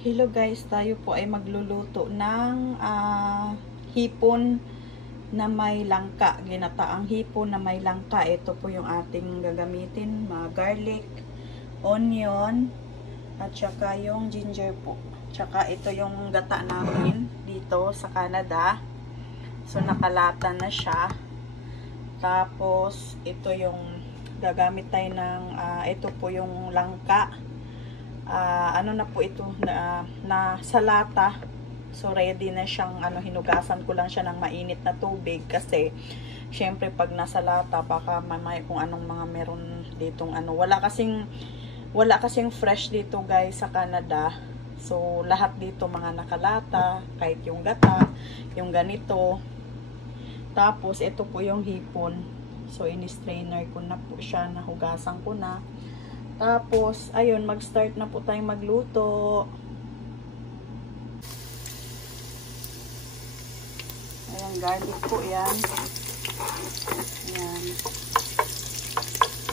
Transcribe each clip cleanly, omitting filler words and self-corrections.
Hello guys, tayo po ay magluluto ng hipon na may langka. Ginataang hipon na may langka. Ito po yung ating gagamitin. Garlic, onion, at saka yung ginger po. Tsaka ito yung gata namin dito sa Canada. So nakalata na siya. Tapos ito yung gagamit tayo ng ito po yung langka. Ano na po ito na sa lata. So ready na siyang hinugasan ko lang siya ng mainit na tubig kasi syempre pag nasa lata baka mamaya kung anong mga meron ditong wala kasing fresh dito guys sa Canada. So lahat dito mga nakalata, kahit yung gata, yung ganito. Tapos ito po yung hipon. So ini-strainer ko na po siya, nahugasan ko na. Tapos, ayun, mag-start na po tayong magluto. Ayan, garlic po yan. Ayan.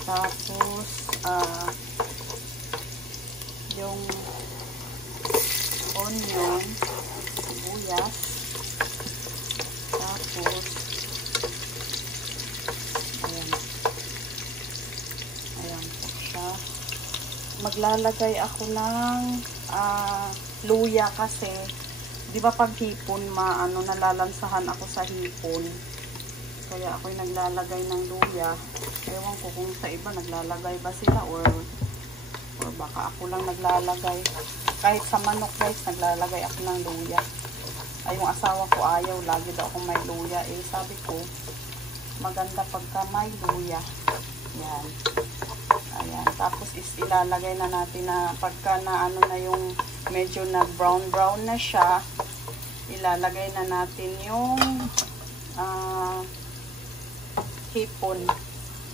Tapos, yung onion, sibuyas. Tapos, ayan. Ayan po siya. Maglalagay ako ng luya kasi di ba pag hipon nalalansahan ako sa hipon, kaya ako'y naglalagay ng luya. Ewan ko kung sa iba naglalagay ba sila or baka ako lang naglalagay. Kahit sa manok guys naglalagay ako ng luya. Ay yung asawa ko ayaw, lagi daw akong may luya. Sabi ko maganda pagka may luya. Yan. Ayan, tapos ilalagay na natin na pagka na yung medyo na brown na siya, ilalagay na natin yung hipon,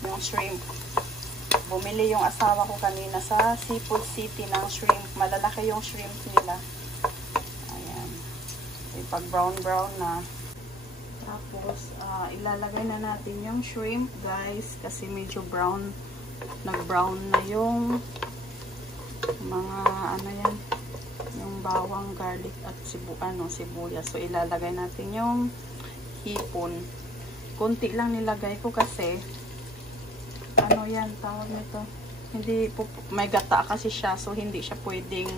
yung shrimp. Bumili yung asawa ko kanina sa Seafood City ng shrimp. Malalaki yung shrimp nila. Ayan. Pag brown na. Tapos ilalagay na natin yung shrimp guys kasi medyo nag-brown na yung mga yan, yung bawang, garlic at sibuyas. So ilalagay natin yung hipon. Konti lang nilagay ko kasi yan tawag nito. Hindi po, may gata kasi siya, so hindi siya pwedeng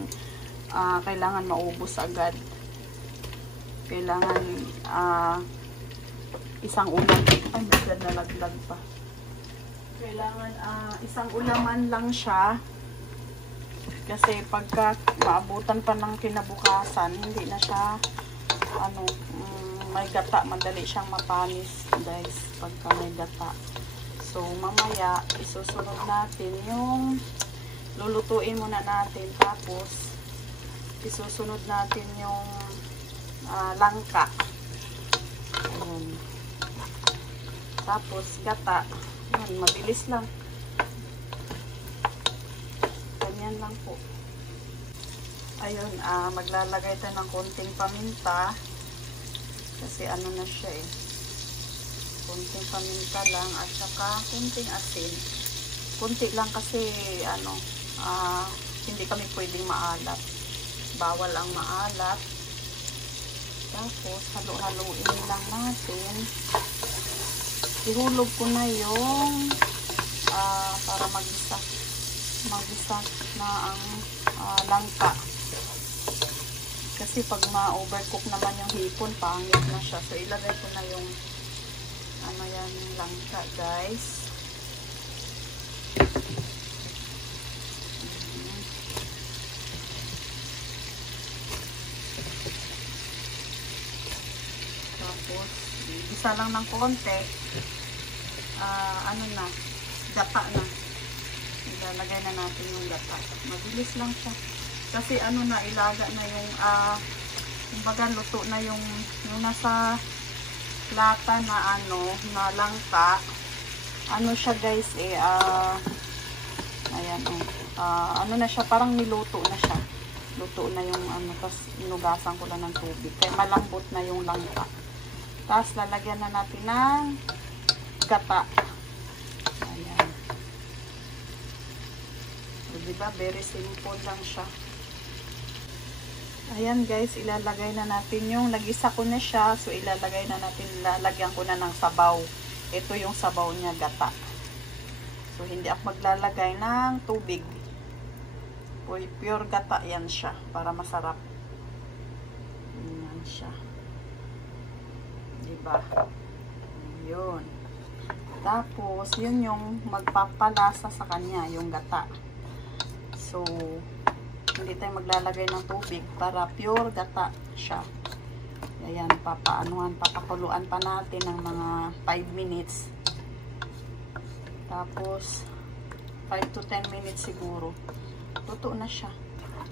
kailangan maubos agad. Kailangan isang ulam. Ay, nalaglag pa. Kailangan isang ulaman lang siya kasi pagka maabutan pa ng kinabukasan hindi na siya may gata, madali siyang mapanis guys pagka may gata. So mamaya isusunod natin yung lulutuin muna natin, tapos isusunod natin yung langka. Ayan. Tapos gata. Yan, mabilis lang. Ganyan lang po. Ayun, maglalagay tayo ng konting paminta. Kasi na siya konting paminta lang at saka konting asin. Konti lang kasi hindi kami pwedeng maalat. Bawal ang maalat. Tapos halo-haloin lang natin. Ihulog ko na yung para magisa na ang langka. Kasi pag ma-overcook naman yung hipon, pangit na siya. So ilagay ko na yung yan, langka guys. Tapos isa lang ng konti. Gata na. Ilalagay na natin yung gata. Mabilis lang siya. Kasi ilaga na yung kumbaga luto na yung nasa lata na na langka. Siya guys ayan na siya, parang niluto na siya. Luto na yung tapos inugasan ko lang ng tubig. Kaya malambot na yung langka. Tapos lalagyan na natin ng gata. Ayan. So, diba? Very simple lang siya. Ayan guys, ilalagay na natin yung nagisa ko na siya. So ilalagay na natin, lalagyan ko na ng sabaw. Ito yung sabaw niya, gata. So hindi ako maglalagay ng tubig. Pure gata yan siya para masarap. Yan siya. Diba? Yun. Tapos, yun yung magpapalasa sa kanya, yung gata. So, hindi tayo maglalagay ng tubig para pure gata siya. Ayan, papakuluan pa natin ng mga 5 minutes. Tapos, 5 to 10 minutes siguro. Luto na siya.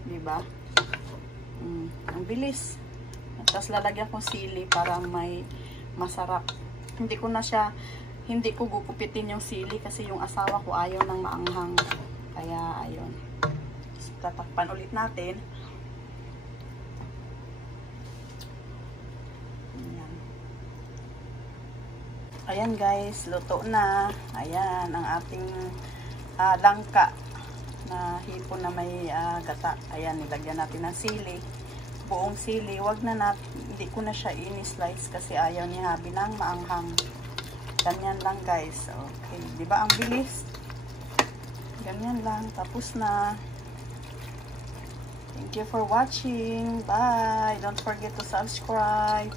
Diba? Ang bilis. Tapos, lalagyan ko sili para may masarap. Hindi ko gugupitin yung sili kasi yung asawa ko ayaw ng maanghang. Kaya, ayun. Tatakpan ulit natin. Ayan guys, luto na. Ayan, ang ating langka na hipon na may gata. Ayan, nilagyan natin ng sili. Buong sili. Hindi ko na siya ini-slice kasi ayaw ni Habi ng maanghang. Ganyan lang guys. Okay, di ba ang bilis? Ganyan lang. Tapos na. Thank you for watching. Bye. Don't forget to subscribe.